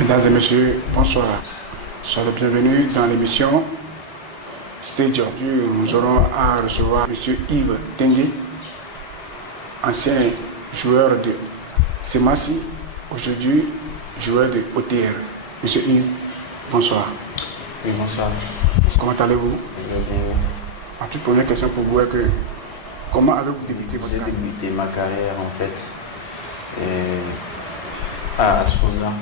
Mesdames et messieurs, bonsoir. Soyez les bienvenus dans l'émission Stage. Nous aurons à recevoir M. Yves Tengue, ancien joueur de Semassi, aujourd'hui joueur de OTR. M. Yves, bonsoir. Oui, bonsoir. Comment allez-vous? En toute première question pour vous est que comment avez-vous débuté votre carrière? J'ai débuté ma carrière en fait à Asfosa.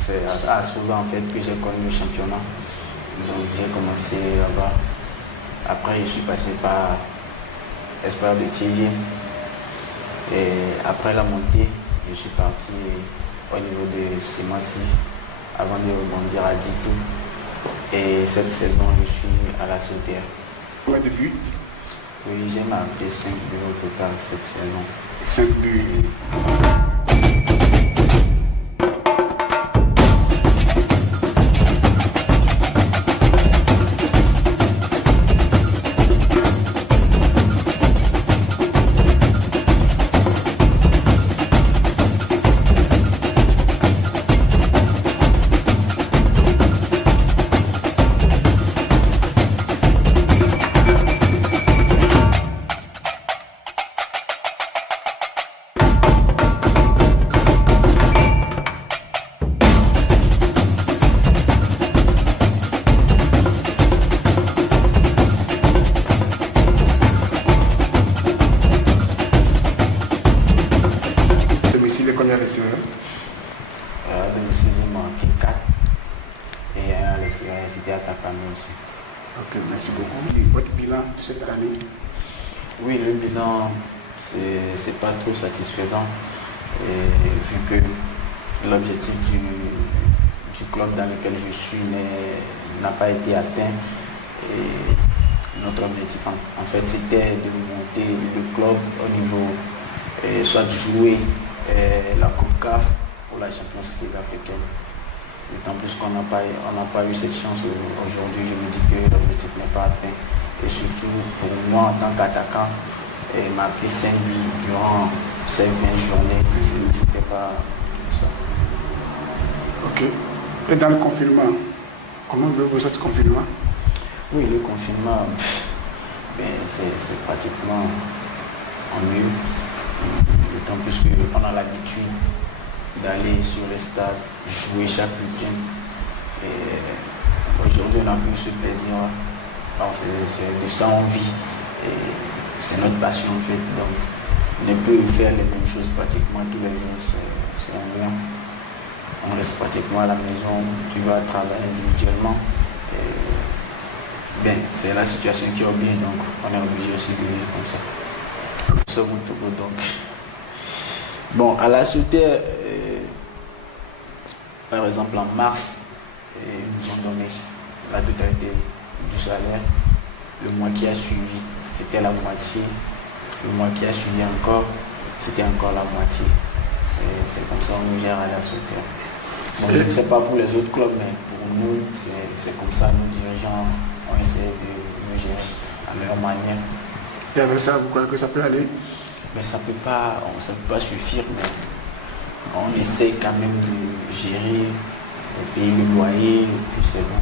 C'est à Asfosa en fait que j'ai connu le championnat. Donc j'ai commencé là-bas. Après je suis passé par Espoir de Thiédié. Et après la montée, je suis parti au niveau de Semassi avant de rebondir à Ditou. Et cette saison, je suis à la Sauterre. Combien de buts? Oui, j'ai marqué 5 buts au total cette saison. 5 buts. Combien de séries? À domicile, j'ai marqué 4. Et à l'extérieur, c'était attaquant aussi. Ok, merci beaucoup. Et votre bilan de cette année? Oui, le bilan, c'est pas trop satisfaisant. Et vu que l'objectif du club dans lequel je suis n'a pas été atteint. Et notre objectif, en fait, c'était de monter le club au niveau, soit de jouer la Coupe CAF ou la Champions League africaine. D'autant plus qu'on n'a pas eu cette chance aujourd'hui, je me dis que l'objectif n'est pas atteint. Et surtout pour moi en tant qu'attaquant, marquer 5 buts durant ces 20 journées, c'était pas tout ça. Ok. Et dans le confinement, comment vivez-vous ce confinement? Oui, le confinement, c'est pratiquement ennuyeux. D'autant plus qu'on a l'habitude d'aller sur les stades, jouer chaque week-end. Et aujourd'hui, on n'a plus ce plaisir. C'est de ça on vit. Et c'est notre passion en fait. Donc, ne peut faire les mêmes choses pratiquement tous les jours. C'est ennuyant. On reste pratiquement à la maison. Tu vas travailler individuellement. C'est la situation qui oblige. Donc, on est obligé aussi de vivre comme ça. Donc, bon, à la Sauterre, par exemple en mars, ils nous ont donné la totalité du salaire. Le mois qui a suivi, c'était la moitié. Le mois qui a suivi encore, c'était encore la moitié. C'est comme ça on nous gère à la Sauterre. Bon, je ne sais pas pour les autres clubs, mais pour nous, c'est comme ça nos dirigeants ont essayé de nous gérer à leur manière. Et avec ça, vous croyez que ça peut aller? Mais ça peut pas suffire, mais on essaie quand même de gérer, de payer le loyer, et puis c'est bon.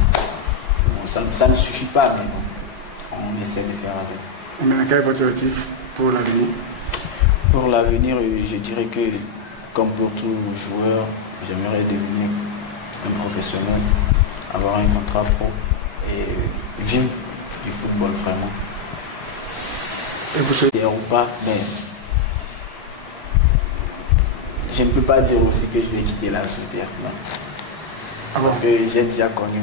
Ça ne suffit pas, mais bon, on essaie de faire avec. Maintenant, quel est votre objectif pour l'avenir? Pour l'avenir, je dirais que, comme pour tout joueur, j'aimerais devenir un professionnel, avoir un contrat pro et vivre du football vraiment. Et vous souhaitez ou pas, mais je ne peux pas dire aussi que je vais quitter la Sauterre. Parce que j'ai déjà connu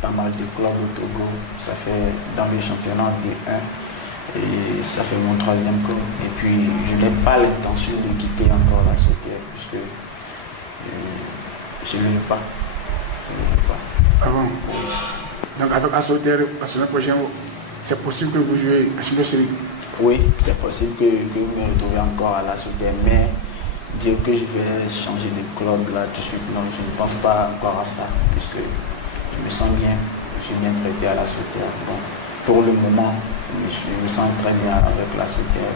pas mal de clubs au Togo. Ça fait dans le championnat D1 et ça fait mon 3e club. Et puis je n'ai pas l'intention de quitter encore la Sauterre puisque je ne le veux pas. Ah bon? Oui. Donc avec la Sauterre, la semaine prochaine, c'est possible que vous jouez à Champions League? Oui, c'est possible que vous me retrouviez encore à la Sauterre, mais dire que je vais changer de club là tout de suite, non, je ne pense pas encore à ça, puisque je me sens bien, je suis bien traité à la Sauterre. Bon, pour le moment, je me sens très bien avec la Sauterre.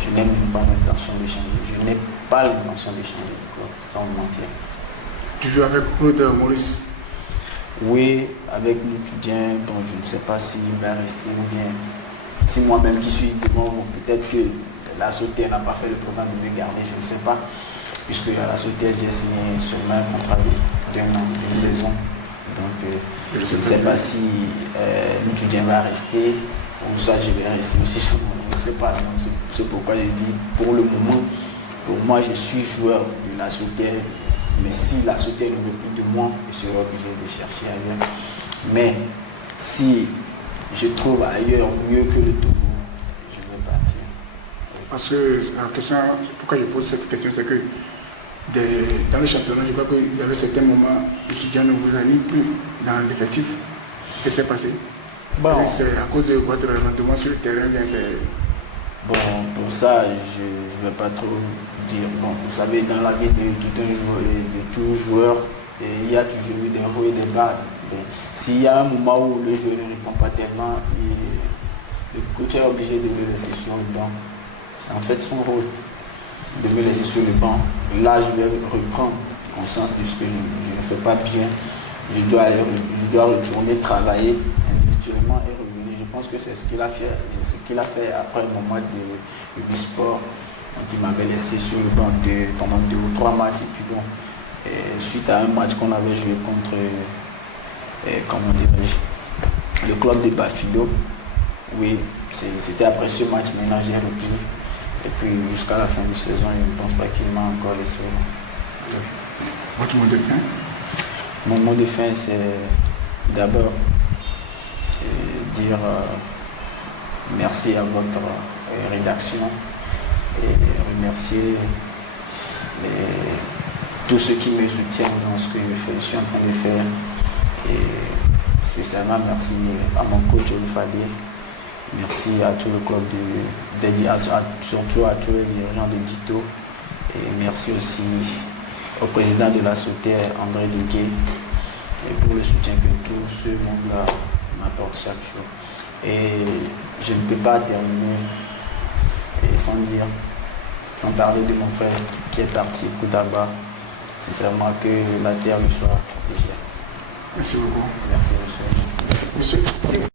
Je n'ai même pas l'intention de changer. Je n'ai pas l'intention de changer de club, sans vous mentir. Tu joues avec Claude Maurice? Oui, avec Moutudien, donc je ne sais pas s'il va rester ou bien si moi-même qui suis devant vous, peut-être que la Sauterre n'a pas fait le programme de me garder, je ne sais pas. Puisque à la Sauterre, j'ai signé seulement un contrat d'un an, d'une saison. Donc je ne sais pas si Moutudien va rester ou soit je vais rester aussi. Je ne sais pas. C'est pourquoi je dis, pour le moment, pour moi, je suis joueur de la Sauterre. Mais si la Sauterre ne veut plus de moi, je serai obligé de chercher ailleurs. Mais si je trouve ailleurs mieux que le Togo, je vais partir. Parce que la question, pourquoi je pose cette question, c'est que dans le championnat, je crois qu'il y avait certains moments où Soudian ne vous ni plus dans l'effectif. Qu'est-ce qui s'est passé? Bon. C'est à cause de votre rendement sur le terrain, bien c'est... Bon, pour ça, je ne vais pas trop dire. Bon, vous savez, dans la vie de tout joueur, il y a toujours eu des hauts et des bas. S'il y a un moment où le joueur ne répond pas tellement, le coach est obligé de le laisser sur le banc. C'est en fait son rôle de me laisser sur le banc. Là, je vais reprendre conscience de ce que je ne fais pas bien. Je dois retourner travailler individuellement et revenir. Je pense que c'est ce qu'il a fait après le moment de Bisport. Donc il m'avait laissé sur le banc pendant 2 ou 3 matchs. Et puis bon, suite à un match qu'on avait joué contre, comment dirais-je, le club de Bafilo. Oui, c'était après ce match, maintenant j'ai repris. Et puis jusqu'à la fin de saison, je ne pense pas qu'il m'a encore laissé. Votre mot de fin? Mon mot de fin, c'est d'abord dire merci à votre rédaction et remercier tous ceux qui me soutiennent dans ce que je suis en train de faire. Et spécialement merci à mon coach Olufadé. Merci à tout le club, surtout à tous les dirigeants de Dito. Et merci aussi au président de la Sauterre, André Diguet, et pour le soutien que tout ce monde-là m'apporte chaque jour. Et je ne peux pas terminer sans parler de mon frère qui est parti, Koudaba. Sincèrement que la terre lui soit légère. Merci beaucoup. Merci, monsieur. Monsieur.